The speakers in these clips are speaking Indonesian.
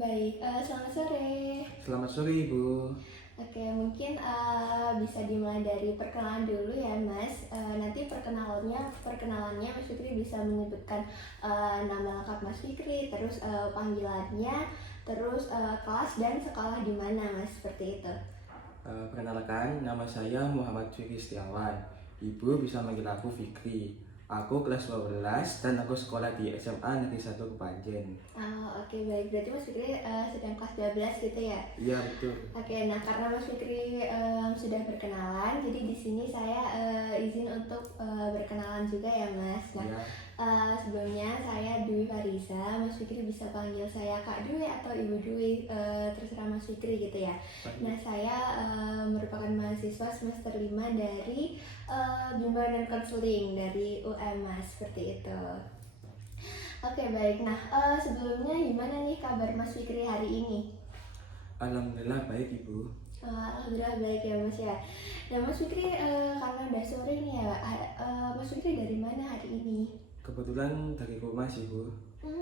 Baik, selamat sore. Selamat sore Ibu. Oke, mungkin bisa dimulai dari perkenalan dulu ya, Mas. Nanti perkenalannya Mas Fikri bisa menyebutkan nama lengkap Mas Fikri, terus panggilannya, terus kelas dan sekolah di mana, Mas, seperti itu. Perkenalkan, nama saya Muhammad Fikri Setiawan. Ibu bisa manggil aku Fikri. Aku kelas 12 dan aku sekolah di SMA Negeri 1 Kepanjen. Oke, baik. Berarti Mas Fikri sedang kelas 12 gitu ya? Iya betul. Oke, nah karena Mas Fikri sudah berkenalan, jadi di sini saya izin untuk berkenalan juga ya, Mas. Nah, Iya. sebelumnya saya Dwi Farisa. Mas Fikri bisa panggil saya Kak Dwi atau Ibu Dwi, terserah Mas Fikri gitu ya. Nah, saya merupakan mahasiswa semester 5 dari Bimbingan dan Konseling dari UM, Mas, seperti itu. Oke, baik. Nah, sebelumnya gimana nih kabar Mas Fikri hari ini? Alhamdulillah baik Ibu. Alhamdulillah baik ya, Mas ya. Nah, Mas Fikri, karena udah sore nih ya, Mas Fikri dari mana hari ini? Kebetulan dari rumah sih Bu.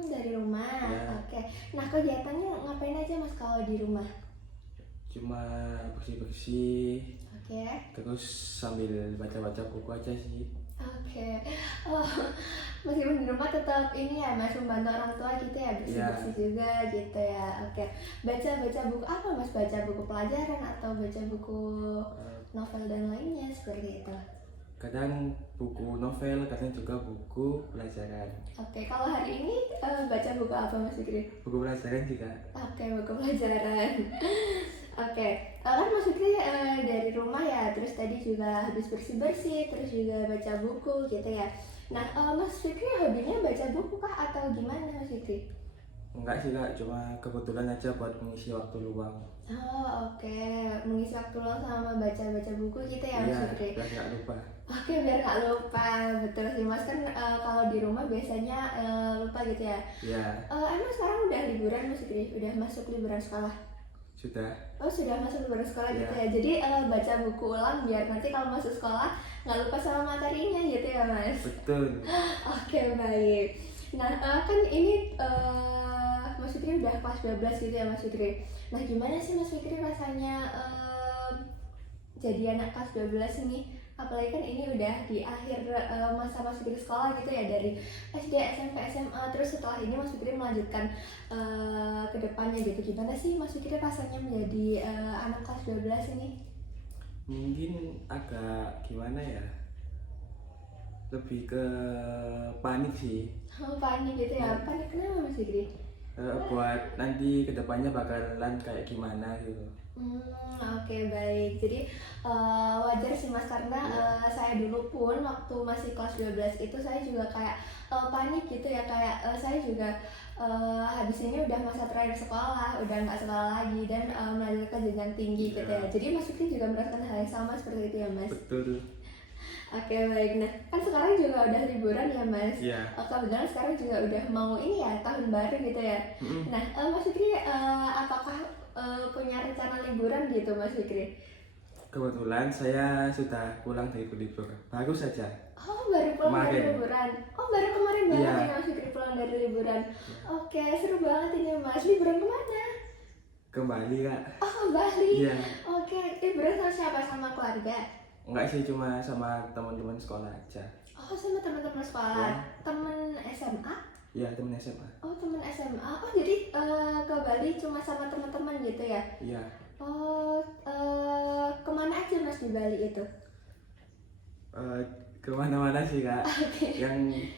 Dari rumah. Ya. Oke. Nah, kegiatannya ngapain aja Mas kalau di rumah? Cuma bersih-bersih, Oke. terus sambil baca-baca buku aja sih. Oke. Oh, meskipun di rumah tetap ini ya, Mas, membantu orang tua gitu ya, bersih-bersih juga gitu ya. Oke. Baca-baca buku apa, Mas? Baca buku pelajaran atau baca buku Eh, novel dan lainnya seperti itu? Kadang buku novel, kadang juga buku pelajaran. Oke, kalau hari ini baca buku apa, Mas Fikri? Buku pelajaran juga. Oke, buku pelajaran. Oke, kan Mas Fikri dari rumah ya, terus tadi juga habis bersih-bersih, terus juga baca buku gitu ya. Nah, Mas Fikri hobinya baca buku kah atau gimana, Mas Fikri? Enggak sih Kak, cuma kebetulan aja buat mengisi waktu luang. Oh, oke. Mengisi waktu luang sama baca-baca buku gitu ya, Mas Iya, Fikri? biar nggak lupa. Oke, biar nggak lupa. Betul sih, Mas. Kan kalau di rumah biasanya lupa gitu ya. Iya, Emang sekarang udah liburan, Mas Fikri? Udah masuk liburan sekolah? sudah. Oh, sudah masuk liburan sekolah gitu Iya. ya. Jadi baca buku ulang biar nanti kalau masuk sekolah nggak lupa sama materinya gitu ya, Mas. Betul. Oke, baik. Nah, kan ini Mas Fikri udah kelas 12 gitu ya, Mas Fikri. Nah, gimana sih Mas Fikri rasanya jadi anak kelas 12 ini? Apalagi kan ini udah di akhir masa Mas Fikri sekolah gitu ya, dari SD, SMP, SMA, terus setelah ini Mas Fikri melanjutkan ke depannya gitu. Gimana sih Mas Fikri rasanya menjadi anak kelas 12 ini? Mungkin agak gimana ya? Lebih ke panik sih. Panik gitu ya. Panik kenapa Mas Fikri? Buat nanti kedepannya bakalan kayak gimana gitu. Oke, baik. Jadi wajar sih Mas, karena saya dulu pun waktu masih kelas 12 itu saya juga kayak panik gitu ya, kayak saya juga habis ini udah masa terakhir sekolah, udah nggak sekolah lagi dan melanjut ke jenjang tinggi gitu ya. Jadi Mas Fikri juga merasakan hal yang sama seperti itu ya, Mas? Betul. Oke, baik. Nah, kan sekarang juga udah liburan ya, Mas. Iya. Kebetulan sekarang juga udah mau ini ya, tahun baru gitu ya. Mm-mm. Nah, Mas Fikri apakah punya rencana liburan gitu, Mas Fikri? Kebetulan saya sudah pulang dari libur. Baru saja. Oh, baru pulang dari Kemarin. liburan. Oh, baru kemarin banget Iya. ya Mas Fikri pulang dari liburan. Oke, seru banget ini, Mas. Liburan kemana? Kembali Kak. Oh, ke Bali. Iya. Oke, liburan sama siapa? Sama keluarga? Enggak sih, cuma sama teman-teman sekolah aja. Oh, sama teman-teman sekolah. Ya. Teman SMA? Iya, teman SMA. Oh, teman SMA. Oh, jadi ke Bali cuma sama teman-teman gitu ya? Iya. Oh, kemana aja Mas di Bali itu? Eh, Kemana-mana sih Kak. Oke. Yang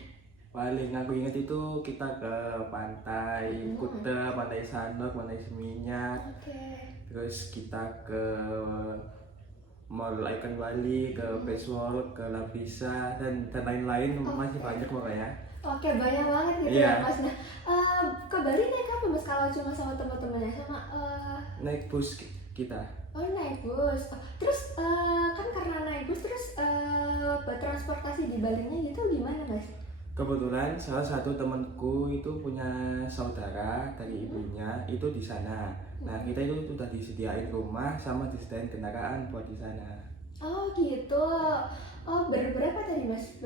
paling aku ingat itu kita ke pantai Kuta, pantai Sanur, pantai Seminyak, Oke. terus kita ke Mall Icon Bali, ke Beach World, ke Labisa dan lain-lain, masih banyak pokoknya. Oke, banyak banget gitu Iya. ya Mas. Nah, ke Bali naik apa Mas kalau cuma sama teman-temannya? Sama Naik bus kita. oh, naik bus. Oh, terus kan karena naik bus terus buat transportasi di Balinya gitu gimana Mas? Kebetulan salah satu temanku itu punya saudara dari ibunya itu di sana. Nah, kita itu sudah disediain rumah sama disediain kendaraan buat di sana. Oh, gitu. Oh, berberapa tadi Mas?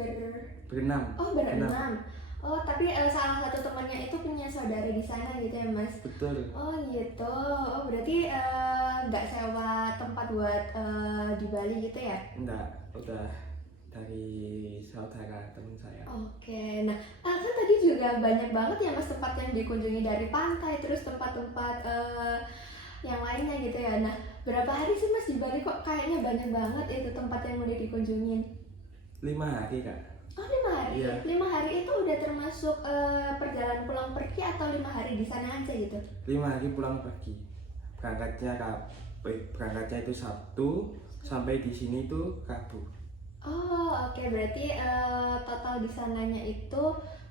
Berenam. Oh, berenam. Oh, tapi salah satu temannya itu punya saudara di sana gitu ya, Mas? Betul. Oh gitu. Oh berarti nggak sewa tempat buat di Bali gitu ya? Enggak, udah dari saudara teman saya. Oke. Nah, kan tadi juga banyak banget ya Mas tempat yang dikunjungi dari pantai, terus tempat-tempat yang lainnya gitu ya. Nah, berapa hari sih Mas di Bali kok kayaknya banyak banget itu tempat yang udah dikunjungin? 5 hari kak. Oh, 5 hari. Iya. 5 hari itu udah termasuk perjalanan pulang pergi atau 5 hari di sana aja gitu? 5 hari pulang pergi. Berangkatnya itu Sabtu, sampai di sini tuh Rabu. Oh, oke. Berarti total di sananya itu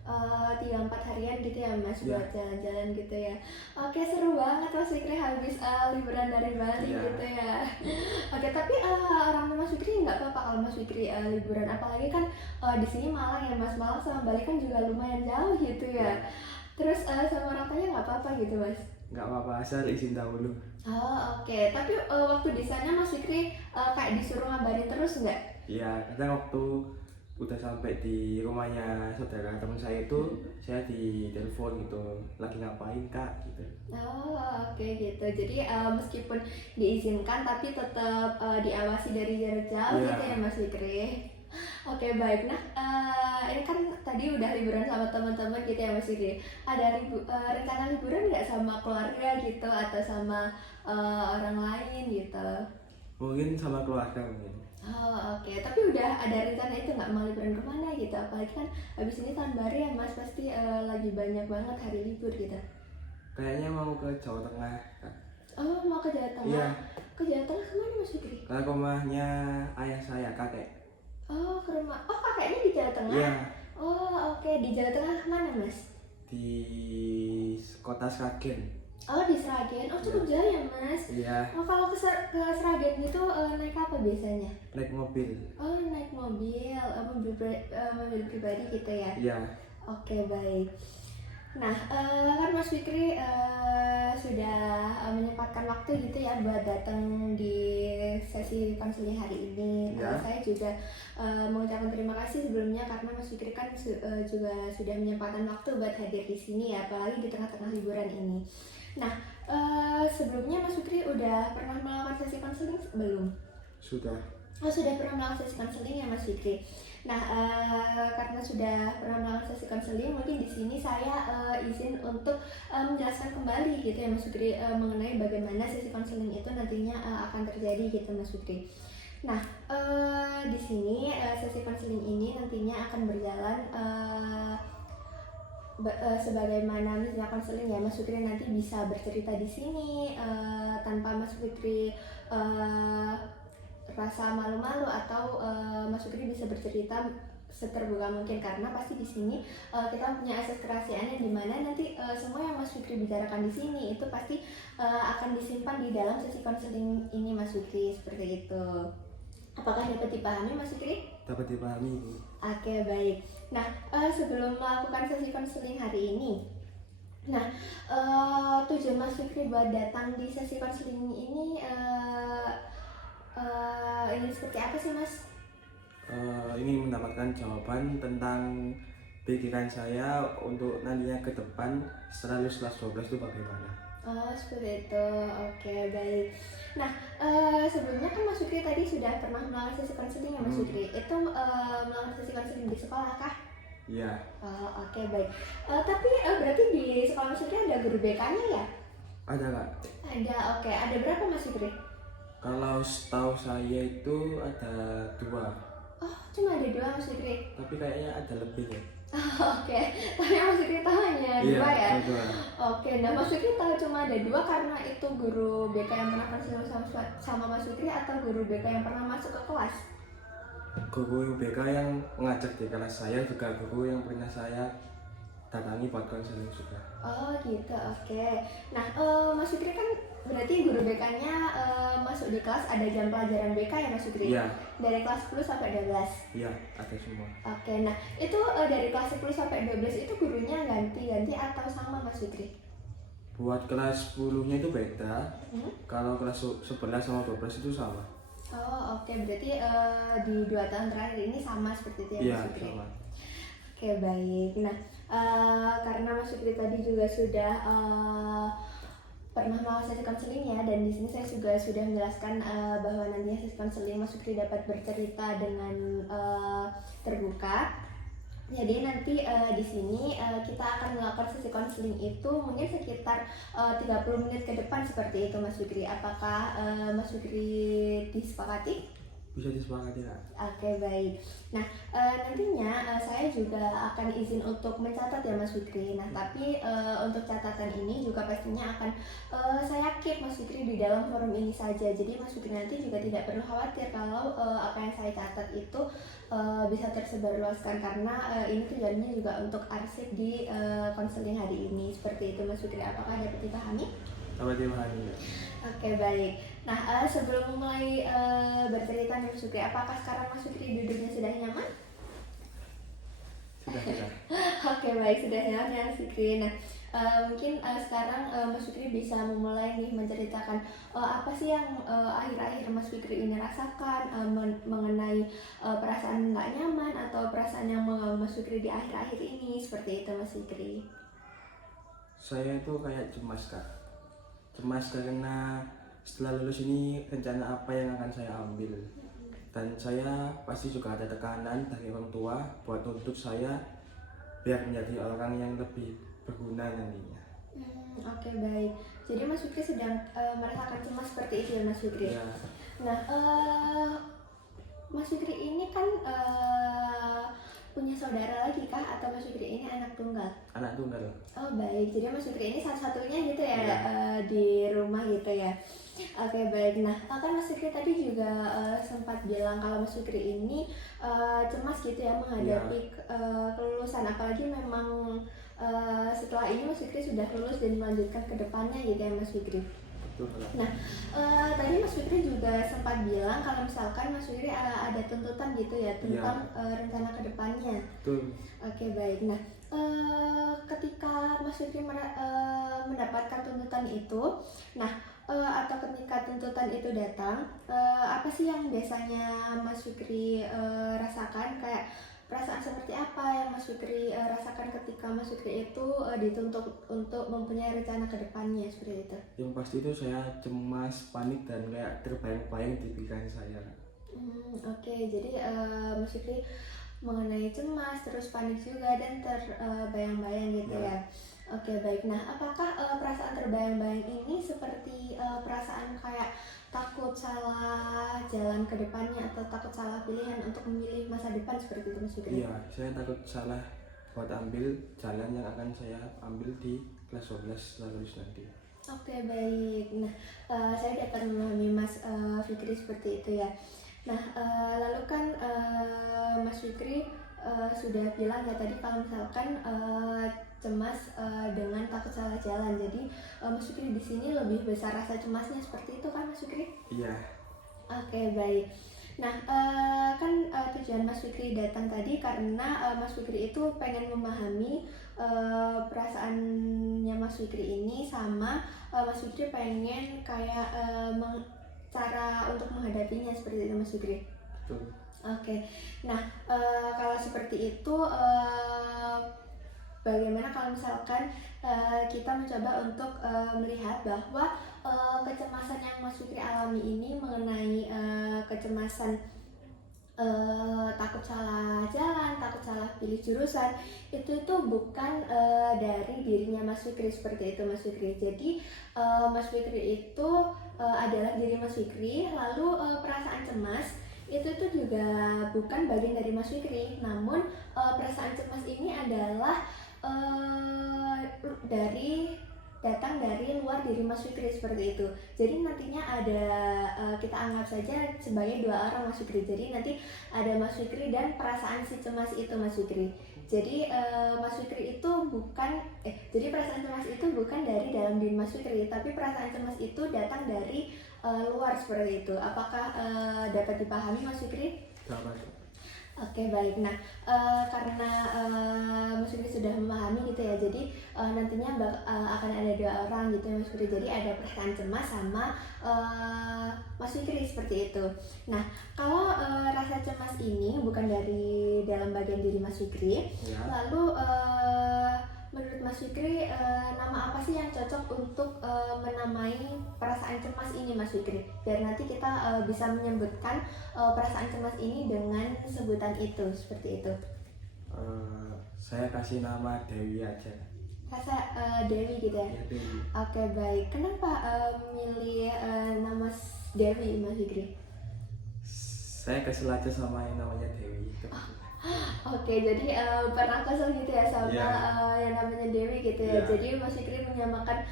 3-4 harian gitu ya Mas Iya. buat jalan-jalan gitu ya. Oke, seru banget Mas Fikri habis liburan dari Bali Iya. gitu ya. Oke, tapi orang tua Mas Fikri nggak apa-apa kalau Mas Fikri liburan, apalagi kan di sini Malang ya Mas, Malang sama Bali kan juga lumayan jauh gitu ya. Terus sama orang tuanya nggak apa-apa gitu Mas? Nggak apa-apa, asal izin dahulu. Oh, oke. Tapi waktu di sana Mas Fikri kayak disuruh ngabarin terus nggak? Iya, kadang waktu udah sampai di rumahnya saudara teman saya itu, saya ditelepon gitu, lagi ngapain kak gitu. Oh, oke gitu. Jadi meskipun diizinkan tapi tetap diawasi dari jarak jauh Iya. gitu ya Mas Fikri. Oke, baik. Nah, ini kan tadi udah liburan sama teman-teman gitu ya Mas Fikri. Ada rencana liburan nggak sama keluarga gitu atau sama orang lain gitu? Mungkin sama keluarga mungkin. Oh, oke. Tapi udah ada rencana itu nggak mau liburan kemana gitu? Apalagi kan habis ini tahun baru ya Mas, pasti lagi banyak banget hari libur gitu. Kayaknya mau ke Jawa Tengah kak. Oh, mau ke Jawa Tengah. Iya. Ke Jawa Tengah kemana Mas Fikri? Ke rumahnya ayah saya, kakek. Oh, ke rumah. Oh, kakeknya di Jawa Tengah? Iya. Oh, oke. Di Jawa Tengah kemana Mas? Di kota Sragen. Oh, di Sragen. Oh, cukup jauh ya Mas? Iya. Oh, kalau ke Sragen gitu naik apa biasanya? Naik mobil. Oh, naik mobil. Mobil pribadi gitu ya? Iya. Oke, baik. Nah, kan Mas Fikri sudah menyempatkan waktu gitu ya buat datang di sesi konseling hari ini. Ya. Saya juga mengucapkan terima kasih sebelumnya karena Mas Fikri kan juga sudah menyempatkan waktu buat hadir di sini ya, apalagi di tengah-tengah liburan ini. Nah, sebelumnya Mas Fikri udah pernah melakukan sesi konseling belum? Sudah. Oh, sudah pernah melakukan sesi konseling ya Mas Fikri. Nah, karena sudah pernah melakukan sesi konseling, mungkin di sini saya izin untuk menjelaskan kembali gitu ya Mas Fikri mengenai bagaimana sesi konseling itu nantinya akan terjadi gitu Mas Fikri. Nah, di sini sesi konseling ini nantinya akan berjalan sebagaimana misalnya konseling ya Mas Fikri nanti bisa bercerita di sini tanpa Mas Fikri rasa malu-malu atau Mas Fikri bisa bercerita seterbuka mungkin karena pasti di sini kita punya asas kerahasiaan yang dimana nanti semua yang Mas Fikri bicarakan di sini itu pasti akan disimpan di dalam sesi konseling ini Mas Fikri seperti itu. Apakah dapat dipahami Mas Fikri? Dapat dipahami Bu. Oke, baik. Nah, sebelum melakukan sesi konseling hari ini, nah tujuan Mas Fikri buat datang di sesi konseling ini ingin seperti apa sih Mas? Ingin mendapatkan jawaban tentang pikiran saya untuk nantinya ke depan setelah lulus kelas 12 itu bagaimana. Oh, seperti itu. Oke, baik. Nah, sebelumnya kan Mas Fikri tadi sudah pernah melakukan sesi konseling ya Mas Fikri. Itu melakukan sesi konseling di sekolah kah? Iya. Oh, oke, baik. Tapi berarti di sekolah Mas Fikri ada guru BK-nya ya? Ada kak. Ada, oke. Ada berapa Mas Fikri? Kalau setahu saya itu ada 2, Oh, cuma ada 2 Mas Fikri. tapi kayaknya ada lebih ya. Oke, tapi Mas Fikri tahu hanya 2 ya? Ada 2. Oke, nah Mas Fikri tahu cuma ada 2 karena itu guru BK yang pernah konseling sama Mas Fikri atau guru BK yang pernah masuk ke kelas? Guru BK yang mengajar di kelas saya juga guru yang pernah saya datangi buat konseling juga. Oh gitu, oke. Nah, Mas Fikri kan berarti guru BK-nya masuk di kelas ada jam pelajaran BK ya Mas Fikri? Iya. Dari kelas 10 sampai 12? Iya, ada semua. Oke, nah itu dari kelas 10 sampai 12 itu gurunya ganti-ganti atau sama Mas Fikri? Buat kelas 10-nya itu beda. Kalau kelas 11 sama 12 itu sama. Oh oke, berarti di 2 tahun terakhir ini sama seperti itu ya Iya, Mas Fikri? sama. Oke, baik. Nah, Karena Mas Fikri tadi juga sudah pernah melakukan sesi konseling ya, dan di sini saya juga sudah menjelaskan bahwa nantinya sesi konseling Mas Fikri dapat bercerita dengan terbuka. Jadi nanti di sini kita akan melakukan sesi konseling itu mungkin sekitar 30 menit ke depan seperti itu Mas Fikri. Apakah Mas Fikri disepakati? Bisa disepakati Kak. Oke, baik. Nah, nantinya saya juga akan izin untuk mencatat ya Mas Fikri. Nah, tapi untuk catatan ini juga pastinya akan saya keep Mas Fikri di dalam forum ini saja. Jadi Mas Fikri nanti juga tidak perlu khawatir kalau apa yang saya catat itu bisa tersebarluaskan, karena ini tujuannya juga untuk arsip di konseling hari ini. Seperti itu Mas Fikri. Apakah dapat dipahami? Dapat dipahami. Oke, baik. Nah, sebelum mulai bercerita nih Mas Fikri, apakah sekarang Mas Fikri duduknya sudah nyaman? Sudah. Oke, baik, sudah nyaman ya Mas Fikri. Nah, mungkin sekarang Mas Fikri bisa memulai nih menceritakan apa sih yang akhir-akhir Mas Fikri ini rasakan mengenai perasaan nggak nyaman atau perasaan yang mengganggu Mas Fikri di akhir-akhir ini, seperti itu Mas Fikri. Saya itu kayak cemas Kak. Cemas karena setelah lulus ini rencana apa yang akan saya ambil, dan saya pasti juga ada tekanan dari orang tua buat nuntut saya biar menjadi orang yang lebih berguna nantinya. Oke, baik. Jadi Mas Fikri sedang merasakan cemas seperti itu ya Mas Fikri. Ya, Nah, Mas Fikri ini kan punya saudara lagi kah, atau Mas Fikri ini anak tunggal? anak tunggal. Oh, baik, jadi Mas Fikri ini satu-satunya gitu ya, Iya. di rumah gitu ya. Oke, baik. Nah, kan Mas Fikri tadi juga sempat bilang kalau Mas Fikri ini cemas gitu ya menghadapi kelulusan, apalagi memang setelah ini Mas Fikri sudah lulus dan melanjutkan ke depannya gitu ya Mas Fikri. Betul Kak. Nah, tadi Mas Fikri juga sempat bilang kalau misalkan Mas Fikri ada tuntutan gitu ya tentang rencana kedepannya. Betul. Oke, baik. Nah, ketika Mas Fikri mendapatkan tuntutan itu, nah atau ketika tuntutan itu datang, apa sih yang biasanya Mas Fikri rasakan? Kayak perasaan seperti apa yang Mas Fikri rasakan ketika Mas Fikri itu dituntut untuk mempunyai rencana ke depannya seperti itu? Yang pasti itu saya cemas, panik, dan kayak terbayang-bayang di pikiran saya. Oke, jadi Mas Fikri mengenai cemas, terus panik juga, dan terbayang-bayang gitu ya. Oke, baik. Nah, apakah perasaan terbayang-bayang ini seperti perasaan kayak takut salah jalan ke depannya atau takut salah pilihan untuk memilih masa depan seperti itu Mas Fikri? Iya, saya takut salah buat ambil jalan yang akan saya ambil di kelas 12 setelah lulus nanti. Oke, baik. Nah, saya dapat memahami Mas Fikri seperti itu ya. Nah, lalu kan Mas Fikri sudah bilang ya tadi kalau misalkan cemas dengan takut salah jalan. Jadi Mas Fikri di sini lebih besar rasa cemasnya seperti itu kan Mas Fikri? Iya. Oke, baik. Nah, kan tujuan Mas Fikri datang tadi karena Mas Fikri itu pengen memahami perasaannya Mas Fikri ini, sama Mas Fikri pengen kayak cara untuk menghadapinya seperti itu Mas Fikri. Betul. Oke. Nah, kalau seperti itu bagaimana kalau misalkan kita mencoba untuk melihat bahwa kecemasan yang Mas Fikri alami ini mengenai kecemasan takut salah jalan, takut salah pilih jurusan, itu bukan dari dirinya Mas Fikri seperti itu Mas Fikri. Jadi Mas Fikri itu adalah diri Mas Fikri, lalu perasaan cemas itu juga bukan bagian dari Mas Fikri, namun perasaan cemas ini adalah datang dari luar diri Mas Fikri seperti itu. Jadi nantinya ada kita anggap saja sebagai dua orang Mas Fikri. Jadi nanti ada Mas Fikri dan perasaan si cemas itu Mas Fikri. Jadi Mas Fikri itu jadi perasaan cemas itu bukan dari dalam diri Mas Fikri, tapi perasaan cemas itu datang dari luar seperti itu. Apakah dapat dipahami Mas Fikri? Dapat. Oke baik. Nah, karena Mas Fikri sudah memahami gitu ya, jadi nantinya akan ada dua orang gitu ya Mas Fikri. Jadi ada perasaan cemas sama Mas Fikri seperti itu. Nah, kalau rasa cemas ini bukan dari dalam bagian diri Mas Fikri, Ya. lalu menurut Mas Fikri nama apa sih yang cocok untuk menamai perasaan cemas ini Mas Fikri? Biar nanti kita bisa menyebutkan perasaan cemas ini dengan sebutan itu, seperti itu. Saya kasih nama Dewi aja. Rasa Dewi gitu ya? Ya, Dewi. Oke baik. Kenapa milih nama Dewi Mas Fikri? Saya kesel aja sama yang namanya Dewi. Oke, jadi pernah kesel gitu ya sama Iya. yang namanya Dewi gitu ya. Iya. Jadi Mas Fikri menyamakan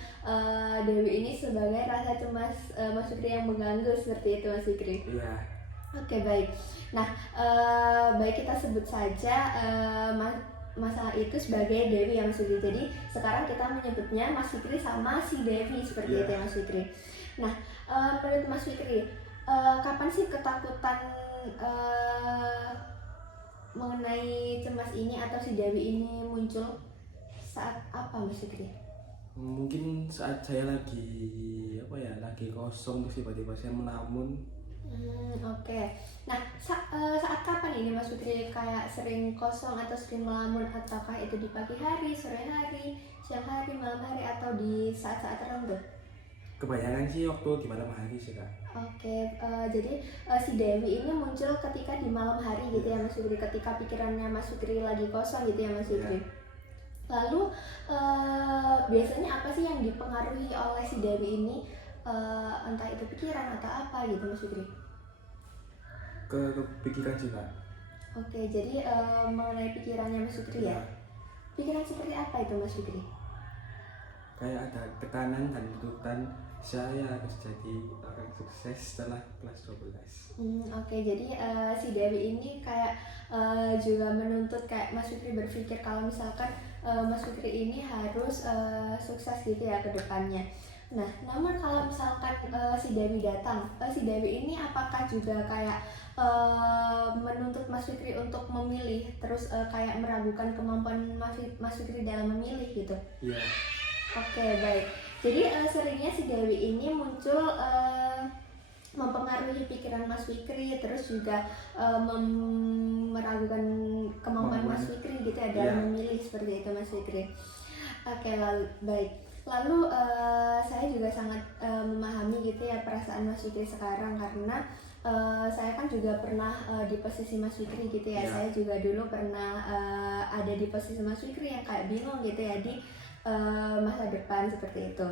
Dewi ini sebagai rasa cemas Mas Fikri yang mengganggu seperti itu Mas Fikri. Iya. Oke baik. Nah, baik kita sebut saja masalah itu sebagai Dewi ya Mas Fikri. Jadi sekarang kita menyebutnya Mas Fikri sama si Dewi seperti Iya. itu ya Mas Fikri. Nah, menurut Mas Fikri, kapan sih ketakutan mengenai cemas ini atau si Dewi ini muncul, saat apa Mas Fikri? Mungkin saat saya lagi kosong terus tiba-tiba saya melamun. Oke. Nah, saat kapan ini Mas Fikri kayak sering kosong atau sering melamun, ataukah itu di pagi hari, sore hari, siang hari, malam hari, atau di saat-saat tertentu? Kebanyakan sih waktu di malam hari sih Kak. Oke, jadi si Dewi ini muncul ketika di malam hari gitu ya Mas Fikri, ketika pikirannya Mas Fikri lagi kosong gitu ya Mas Fikri. Lalu biasanya apa sih yang dipengaruhi oleh si Dewi ini, entah itu pikiran atau apa gitu Mas Fikri? Kepikiran sih Kak. Oke, jadi mengenai pikirannya Mas Fikri ya? Pikiran seperti apa itu Mas Fikri? Kayak ada tekanan dan tuntutan saya harus jadi orang sukses setelah kelas 12. Oke, jadi si Dewi ini kayak juga menuntut kayak Mas Fikri berpikir kalau misalkan Mas Fikri ini harus sukses gitu ya ke depannya. Nah, namun kalau misalkan si Dewi datang, si Dewi ini apakah juga kayak menuntut Mas Fikri untuk memilih, terus kayak meragukan kemampuan Mas Fikri dalam memilih gitu? Iya. Oke, baik. Jadi seringnya si Dewi ini muncul mempengaruhi pikiran Mas Fikri, terus juga meragukan kemampuan Mas Fikri gitu ya dalam memilih seperti itu Mas Fikri. Oke, lalu baik. Lalu saya juga sangat memahami gitu ya perasaan Mas Fikri sekarang, karena saya kan juga pernah di posisi Mas Fikri gitu ya. Saya juga dulu pernah ada di posisi Mas Fikri yang kayak bingung gitu ya di masa depan seperti itu.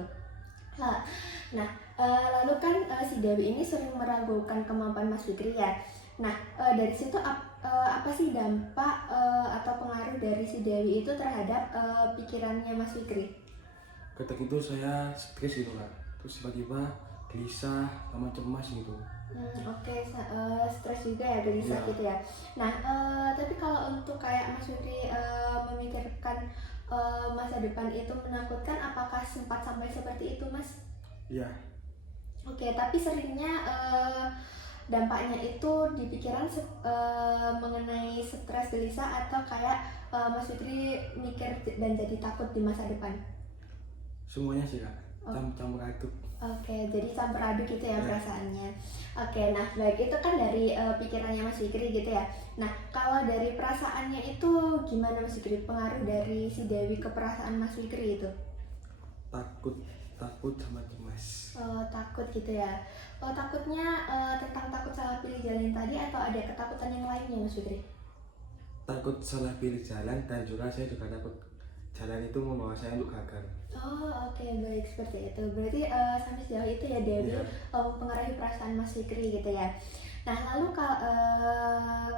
Nah, lalu kan si Dewi ini sering meragukan kemampuan Mas Fikri ya. Nah, dari situ apa sih dampak atau pengaruh dari si Dewi itu terhadap pikirannya Mas Fikri? Ketika itu saya stres gitu Kak. Terus tiba-tiba gelisah sama cemas gitu. Oke, stres juga ya, gelisah gitu ya. Nah, tapi kalau untuk kayak Mas Fikri memikirkan masa depan itu menakutkan, apakah sempat sampai seperti itu Mas? Iya. Oke, tapi seringnya dampaknya itu di pikiran mengenai stres, gelisah, atau kayak Mas Fikri mikir dan jadi takut di masa depan? Semuanya sih Kak, campur aduk. Oke, jadi campur aduk gitu ya perasaannya. Oke, nah baik, itu kan dari pikirannya Mas Fikri gitu ya. Nah, kalau dari perasaannya itu gimana Mas Fikri? Pengaruh dari si Dewi ke perasaan Mas Fikri itu? Takut sama cemas. Takut gitu ya. Takutnya tentang takut salah pilih jalan tadi, atau ada ketakutan yang lainnya Mas Fikri? Takut salah pilih jalan, dan juga saya juga takut jalan itu membawa saya untuk gagal. Oke, baik, seperti itu. Berarti sampai sejauh itu ya Dewi mempengaruhi perasaan Mas Fikri gitu ya. Nah, lalu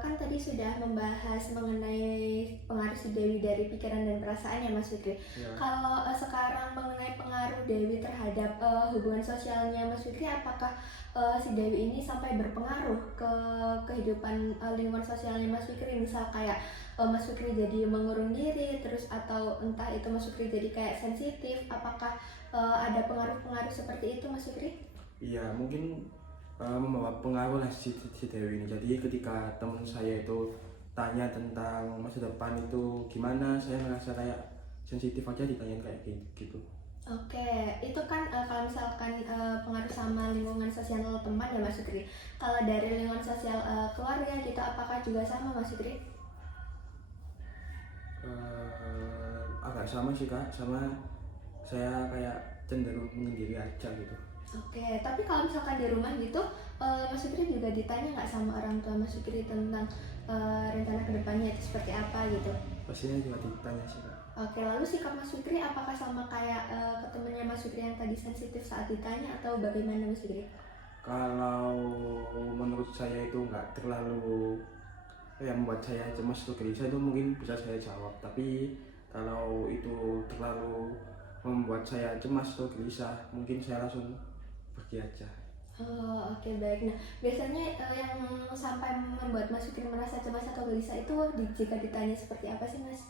kan tadi sudah membahas mengenai pengaruh si Dewi dari pikiran dan perasaan ya Mas Fikri. Kalau sekarang mengenai pengaruh Dewi terhadap hubungan sosialnya Mas Fikri, apakah si Dewi ini sampai berpengaruh ke kehidupan lingkungan sosialnya Mas Fikri? Misal kayak Mas Fikri jadi mengurung diri, terus atau entah itu Mas Fikri jadi kayak sensitif, apakah ada pengaruh-pengaruh seperti itu Mas Fikri? Iya, mungkin membawa pengaruh lah si Dewi ini. Jadi ketika teman saya itu tanya tentang masa depan itu gimana, saya merasa kayak sensitif aja ditanyain kayak gitu. Oke, itu kan kalau misalkan pengaruh sama lingkungan sosial teman ya Mas Fikri. Kalau dari lingkungan sosial keluarga gitu, apakah juga sama Mas Fikri? Agak sama sih Kak, sama saya kayak cenderung menyendiri aja gitu. Oke, tapi kalau misalkan di rumah gitu, Mas Fikri juga ditanya nggak sama orang tua Mas Fikri tentang rencana kedepannya itu seperti apa gitu? Pastinya juga ditanya sih Kak. Oke, lalu sikap Mas Fikri apakah sama kayak ke temennya Mas Fikri yang tadi sensitif saat ditanya atau bagaimana Mas Fikri? Kalau menurut saya itu nggak terlalu yang membuat saya cemas atau gelisah, itu mungkin bisa saya jawab. Tapi kalau itu terlalu membuat saya cemas atau gelisah, mungkin saya langsung pergi aja. Oh, oke baik. Nah, biasanya yang sampai membuat Mas Fikri merasa cemas atau gelisah itu jika ditanya seperti apa sih Mas?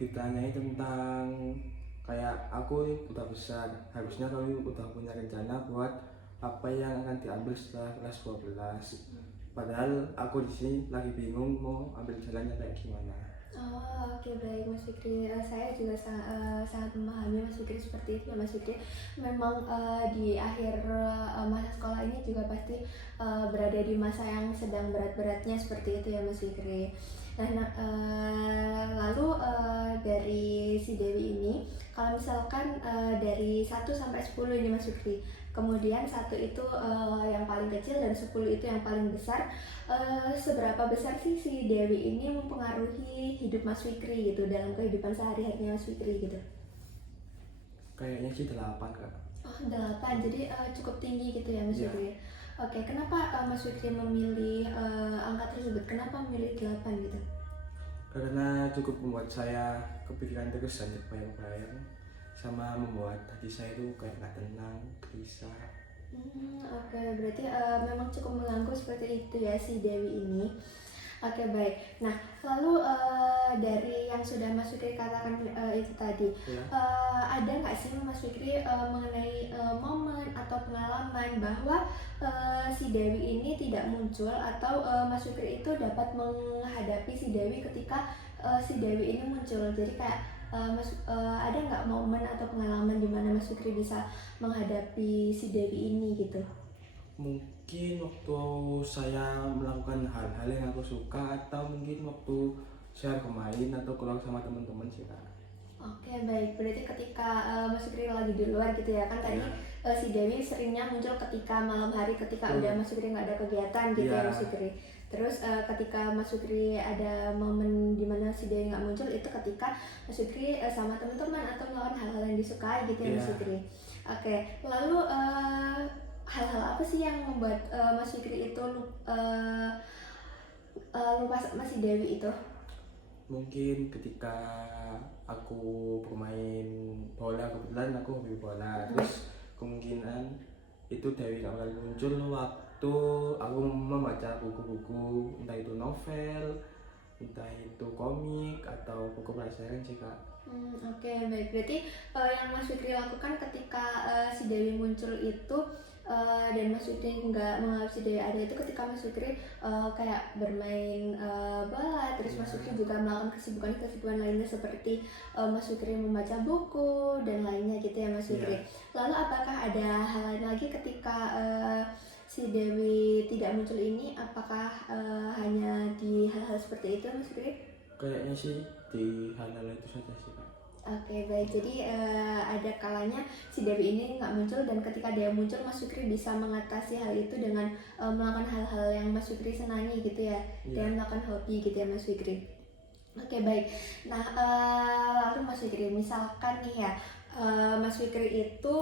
Ditanyai tentang kayak aku ini udah besar, harusnya kamu udah punya rencana buat apa yang akan diambil setelah kelas 12. Padahal aku di sini lagi bingung mau ambil jalannya kayak gimana. Oh, oke baik Mas Fikri. Saya juga sangat memahami Mas Fikri seperti itu ya Mas Fikri. Memang di akhir masa sekolah ini juga pasti berada di masa yang sedang berat-beratnya seperti itu ya Mas Fikri. Lalu dari si Dewi ini, kalau misalkan dari 1 sampai 10 ini Mas Fikri, kemudian 1 itu yang paling kecil dan 10 itu yang paling besar, seberapa besar sih si Dewi ini mempengaruhi hidup Mas Fikri gitu dalam kehidupan sehari-harinya Mas Fikri gitu? Kayaknya sih 8 Kak. Oh 8, jadi cukup tinggi gitu ya Mas Iya. Fikri. Oke, kenapa Mas Fikri memilih angka tersebut? Kenapa memilih 8 gitu? Karena cukup membuat saya kepikiran terus dan bayang-bayang, sama membuat hati saya itu kayak nggak tenang, gelisah. Oke, berarti memang cukup mengganggu seperti itu ya si Dewi ini. Oke, baik. Nah, lalu dari yang sudah Mas Fikri katakan itu tadi, Ya. ada nggak sih Mas Fikri mengenai momen atau pengalaman bahwa si Dewi ini tidak muncul atau Mas Fikri itu dapat menghadapi si Dewi ketika si Dewi ini muncul. Jadi kayak ada nggak momen atau pengalaman di mana Mas Fikri bisa menghadapi si Dewi ini gitu? Mungkin waktu saya melakukan hal-hal yang aku suka, atau mungkin waktu saya bermain atau keluar sama teman-teman sih Kak. Oke baik, berarti ketika Mas Fikri lagi di luar gitu ya kan tadi si Dewi seringnya muncul ketika malam hari ketika udah Mas Fikri nggak ada kegiatan gitu ya Mas Fikri. Terus ketika Mas Fikri ada momen dimana si Dewi nggak muncul itu ketika Mas Fikri sama teman-teman atau melakukan hal-hal yang disukai gitu ya Mas Fikri. Oke, lalu hal-hal apa sih yang membuat Mas Fikri itu lupa sama si Dewi itu? Mungkin ketika aku bermain bola, kebetulan aku hobi bola, terus kemungkinan itu Dewi gak bakal muncul waktu aku membaca buku-buku, entah itu novel, entah itu komik atau buku pelajaran sih Kak. Oke, baik. Berarti yang Mas Fikri lakukan ketika si Dewi muncul itu dan Mas Fikri nggak menganggap si Dewi ada itu ketika Mas Fikri kayak bermain bola, terus Mas Fikri juga melakukan kesibukan-kesibukan lainnya seperti Mas Fikri membaca buku dan lainnya gitu ya Mas Fikri. Lalu apakah ada hal lain lagi ketika si Dewi tidak muncul ini? Apakah hanya di hal-hal seperti itu Mas Fikri? Kayaknya sih di hal-hal itu saja sih Kak. Oke baik, jadi ada kalanya si Dewi ini nggak muncul dan ketika dia muncul Mas Fikri bisa mengatasi hal itu dengan melakukan hal-hal yang Mas Fikri senangi gitu ya, dengan melakukan hobi gitu ya Mas Fikri. Oke baik, nah lalu Mas Fikri misalkan nih ya Mas Fikri itu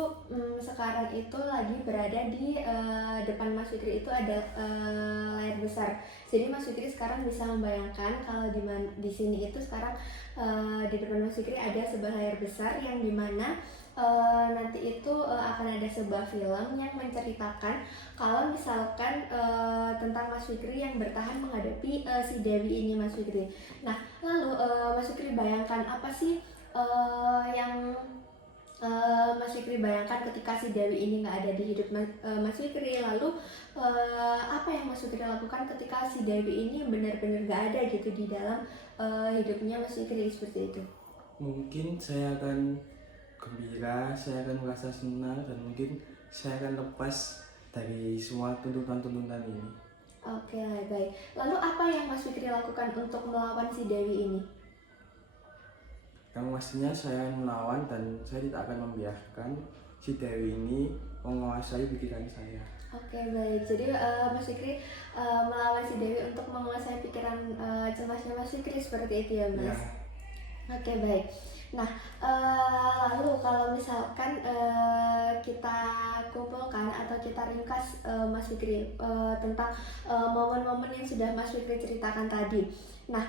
sekarang itu lagi berada di depan Mas Fikri itu ada layar besar. Jadi Mas Fikri sekarang bisa membayangkan kalau di sini itu sekarang di depan Mas Fikri ada sebuah layar besar yang dimana nanti itu akan ada sebuah film yang menceritakan kalau misalkan tentang Mas Fikri yang bertahan menghadapi si Dewi ini Mas Fikri. Nah lalu Mas Fikri bayangkan apa sih yang Mas Fikri bayangkan ketika si Dewi ini nggak ada di hidup Mas Fikri, lalu apa yang Mas Fikri lakukan ketika si Dewi ini benar-benar nggak ada gitu di dalam hidupnya Mas Fikri seperti itu? Mungkin saya akan gembira, saya akan merasa senang, dan mungkin saya akan lepas dari semua tuntutan-tuntutan ini. Oke, baik. Lalu apa yang Mas Fikri lakukan untuk melawan si Dewi ini? Yang pastinya saya akan melawan dan saya tidak akan membiarkan si Dewi ini menguasai pikiran saya. Oke, baik. Jadi Mas Fikri melawan si Dewi untuk menguasai pikiran cemasnya Mas Fikri seperti itu ya, Mas? Ya. Oke, baik. Nah, lalu kalau misalkan kita kumpulkan atau kita ringkas Mas Fikri tentang momen-momen yang sudah Mas Fikri ceritakan tadi. Nah,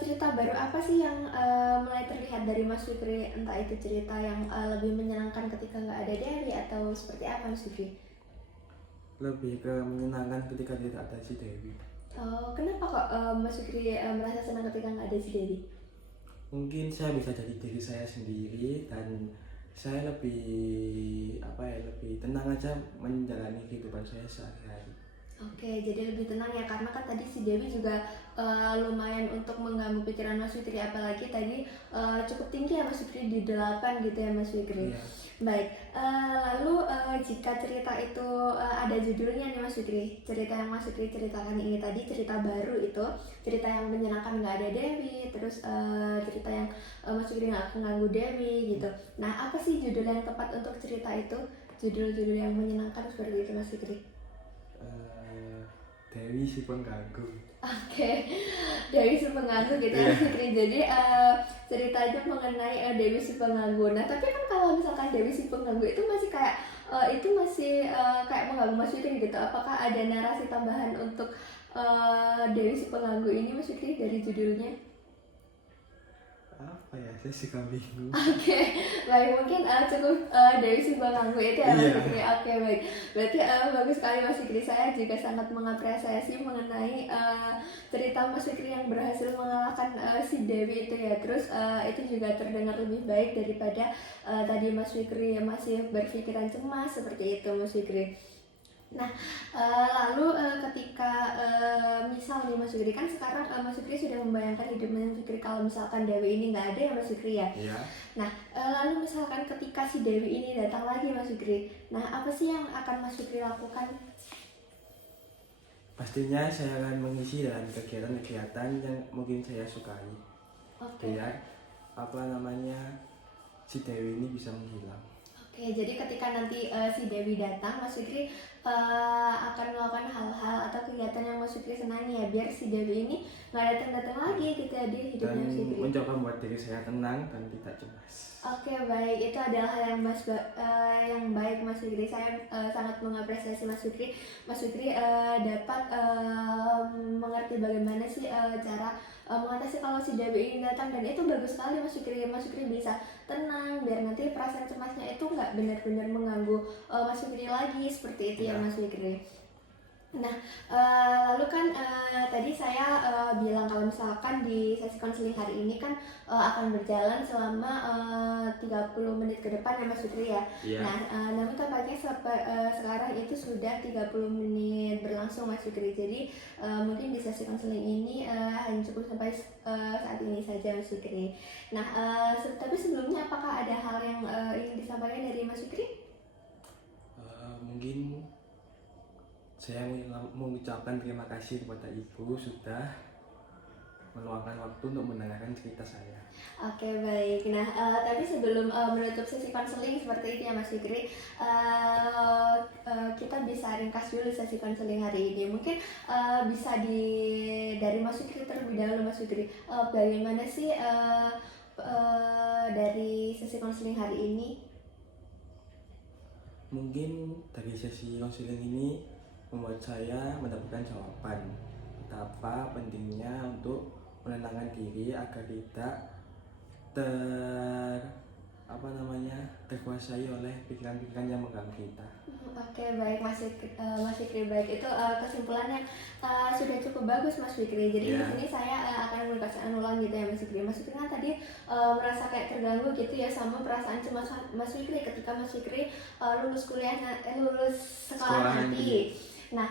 cerita baru apa sih yang mulai terlihat dari Mas Fikri? Entah itu cerita yang lebih menyenangkan ketika nggak ada Dewi atau seperti apa Mas Fikri? Lebih ke menyenangkan ketika tidak ada si Dewi. Kenapa kok Mas Fikri merasa senang ketika nggak ada si Dewi? Mungkin saya bisa jadi diri saya sendiri dan saya lebih lebih tenang aja menjalani kehidupan saya sehari-hari. Oke, jadi lebih tenang ya, karena kan tadi si Dewi juga lumayan untuk mengganggu pikiran Mas Fikri, apalagi tadi cukup tinggi ya Mas Fikri, di 8 gitu ya Mas Fikri. Iya. Baik, lalu jika cerita itu ada judulnya nih Mas Fikri, cerita yang Mas Fikri ceritakan ini tadi, cerita baru itu, cerita yang menyenangkan nggak ada Dewi, terus cerita yang Mas Fikri nggak mengganggu Dewi gitu. Nah, apa sih judul yang tepat untuk cerita itu? Judul-judul yang menyenangkan seperti itu Mas Fikri? Dewi si pengganggu. Oke, Dewi si pengganggu gitu ya Mas Fikri. Jadi ceritanya mengenai Dewi si pengganggu. Nah, tapi kan kalau misalkan Dewi si pengganggu itu masih kayak kayak mengganggu Mas Fikri gitu. Apakah ada narasi tambahan untuk Dewi si pengganggu ini Mas Fikri dari judulnya? Apa ya, saya suka bingung. Oke, baik, mungkin cukup Dewi si pengganggu itu ya Mas Fikri. Oke, baik. Berarti bagus sekali Mas Fikri. Saya juga sangat mengapresiasi mengenai cerita Mas Fikri yang berhasil mengalahkan si Dewi itu ya. Terus itu juga terdengar lebih baik daripada tadi Mas Fikri masih berpikiran cemas seperti itu Mas Fikri. Nah, lalu ketika misal nih Mas Fikri, kan sekarang Mas Fikri sudah membayangkan hidup Mas Fikri kalau misalkan Dewi ini nggak ada ya Mas Fikri ya. Iya. Nah, lalu misalkan ketika si Dewi ini datang lagi Mas Fikri, nah apa sih yang akan Mas Fikri lakukan? Pastinya saya akan mengisi dalam kegiatan-kegiatan yang mungkin saya sukai. Oke. Biar si Dewi ini bisa menghilang. Oke, jadi ketika nanti si Dewi datang, Mas Fikri akan melakukan hal-hal atau kegiatan yang Mas Fikri senangi ya, biar si Dewi ini nggak datang-datang lagi gitu ya di hidupnya Dan Mas Fikri. mencoba membuat diri saya tenang dan tidak cemas. Oke, baik, itu adalah hal yang yang baik Mas Fikri. Saya sangat mengapresiasi Mas Fikri. Mas Fikri dapat mengerti bagaimana sih cara mengatasi kalau si Dewi ini datang, dan itu bagus sekali Mas Fikri. Mas Fikri bisa tenang biar nanti perasaan cemasnya itu nggak benar-benar mengganggu Mas Fikri lagi seperti itu ya Mas Fikri. Nah, lalu kan tadi saya bilang kalau misalkan di sesi konseling hari ini kan akan berjalan selama 30 menit ke depan ya Mas Fikri ya. Iya. Nah, namun tampaknya sekarang itu sudah 30 menit berlangsung Mas Fikri. Jadi mungkin di sesi konseling ini hanya cukup sampai saat ini saja Mas Fikri. Nah, tapi sebelumnya apakah ada hal yang ingin disampaikan dari Mas Fikri? Mungkin saya mengucapkan terima kasih kepada Ibu sudah meluangkan waktu untuk mendengarkan cerita saya. Oke, baik. Nah, tapi sebelum menutup sesi konseling seperti itu ya Mas Fikri, kita bisa ringkas dulu sesi konseling hari ini. Mungkin bisa dari Mas Fikri terlebih dahulu Mas Fikri. Bagaimana sih dari sesi konseling hari ini? Mungkin dari sesi konseling ini membuat saya mendapatkan jawaban betapa pentingnya untuk menenangkan diri agar tidak terkuasai oleh pikiran-pikiran yang mengganggu kita. Oke, baik Mas Fikri, baik itu kesimpulannya sudah cukup bagus Mas Fikri. Jadi di sini saya akan menegaskan ulang gitu ya Mas Fikri. Mas Fikri kan tadi merasa kayak terganggu gitu ya sama perasaan cemas Mas Fikri ketika Mas Fikri lulus sekolah nanti. Nah,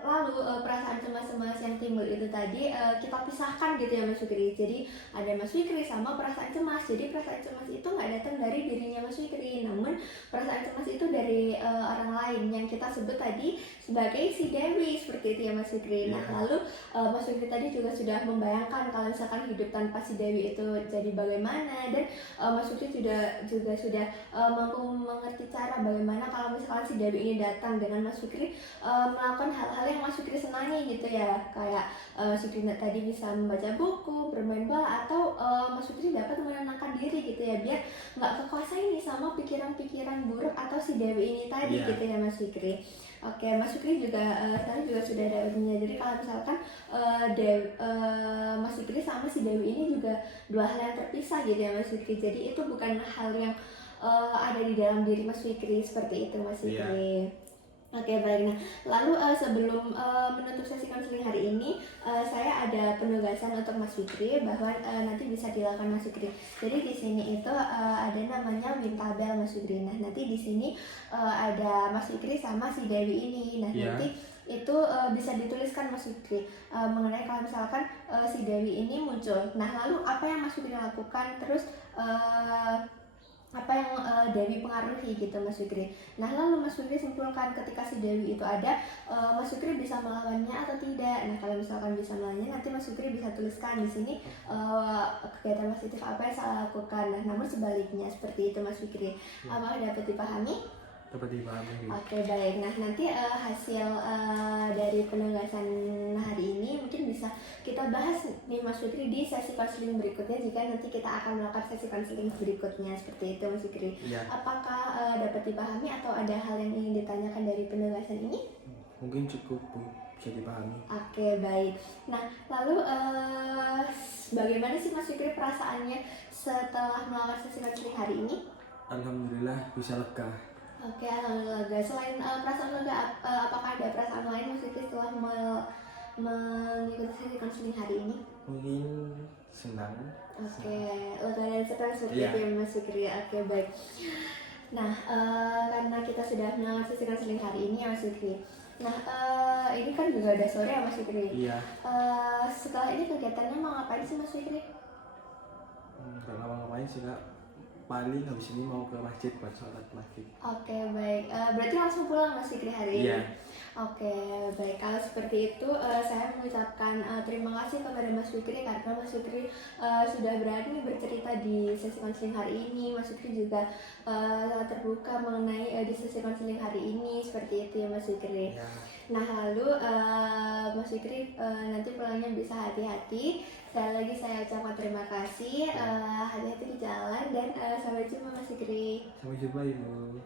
lalu perasaan cemas-cemas yang timbul itu tadi kita pisahkan gitu ya Mas Fikri. Jadi ada Mas Fikri sama perasaan cemas. Jadi perasaan cemas itu nggak datang dari dirinya Mas Fikri, namun perasaan cemas itu dari orang lain yang kita sebut tadi sebagai si Dewi, seperti itu ya Mas Fikri. Nah, lalu Mas Fikri tadi juga sudah membayangkan kalau misalkan hidup tanpa si Dewi itu jadi bagaimana, dan Mas Fikri juga sudah mampu mengerti cara bagaimana kalau misalkan si Dewi ini datang dengan Mas Fikri melakukan hal-hal yang Mas Fikri senangi gitu ya, kayak Mas Fikri tadi bisa membaca buku, bermain bola, atau Mas Fikri dapat menenangkan diri gitu ya, biar nggak kekuasai nih sama pikiran-pikiran buruk atau si Dewi ini tadi gitu ya Mas Fikri. Oke, Mas Fikri juga tadi juga sudah ada ilmunya. Jadi kalau misalkan Mas Fikri sama si Dewi ini juga dua hal yang terpisah gitu ya Mas Fikri. Jadi itu bukan hal yang ada di dalam diri Mas Fikri, seperti itu Mas Fikri. Oke, baik. Nah, lalu sebelum menutup sesi konseling hari ini, saya ada penugasan untuk Mas Fikri bahwa nanti bisa dilakukan Mas Fikri. Jadi di sini itu ada namanya Wintabel Mas Fikri. Nah, nanti di sini ada Mas Fikri sama si Dewi ini. Nah, nanti itu bisa dituliskan Mas Fikri mengenai kalau misalkan si Dewi ini muncul. Nah, lalu apa yang Mas Fikri lakukan, terus apa yang Dewi pengaruhi gitu Mas Fikri. Nah, lalu Mas Fikri simpulkan ketika si Dewi itu ada, Mas Fikri bisa melawannya atau tidak. Nah, kalau misalkan bisa melawannya, nanti Mas Fikri bisa tuliskan di sini kegiatan positif apa yang saya lakukan. Nah, namun sebaliknya seperti itu Mas Fikri. Apakah dapat dipahami? Dapat dipahami. Oke, baik. Nah, nanti hasil dari penugasan hari ini mungkin bisa kita bahas nih Mas Fikri di sesi konseling berikutnya, jika nanti kita akan melakukan sesi konseling berikutnya, seperti itu Mas Fikri. Apakah dapat dipahami atau ada hal yang ingin ditanyakan dari penugasan ini? Mungkin cukup Bu, bisa dipahami. Oke, baik. Nah, lalu bagaimana sih Mas Fikri perasaannya setelah melakukan sesi konseling hari ini? Alhamdulillah bisa lega. Oke, alhamdulillah lega. Selain perasaan lega, apakah ada perasaan lain Mas Fikri setelah mengikuti sesi konseling hari ini? Mungkin senang. Oke, lega dan senang seperti itu ya Mas Fikri. Oke, baik. Nah, karena kita sudah melakukan sesi konseling hari ini ya Mas Fikri. Nah, ini kan juga udah sore ya Mas Fikri. Iya. Setelah ini kegiatannya mau ngapain sih Mas Fikri? Gak ngapa-ngapain sih Kak. Paling habis ini mau ke masjid buat sholat maghrib. Oke, baik. Berarti langsung pulang Mas Fikri hari ini? Iya. Oke, baik. Kalau seperti itu, saya mengucapkan terima kasih kepada Mas Fikri karena Mas Fikri sudah berani bercerita di sesi konseling hari ini. Mas Fikri juga sangat terbuka mengenai di sesi konseling hari ini, seperti itu ya Mas Fikri. Ya. Nah, lalu Mas Fikri nanti pulangnya bisa hati-hati. Sekali lagi saya ucapkan terima kasih, hati-hati di jalan, dan sampai jumpa Mas Fikri. Sampai jumpa Ibu.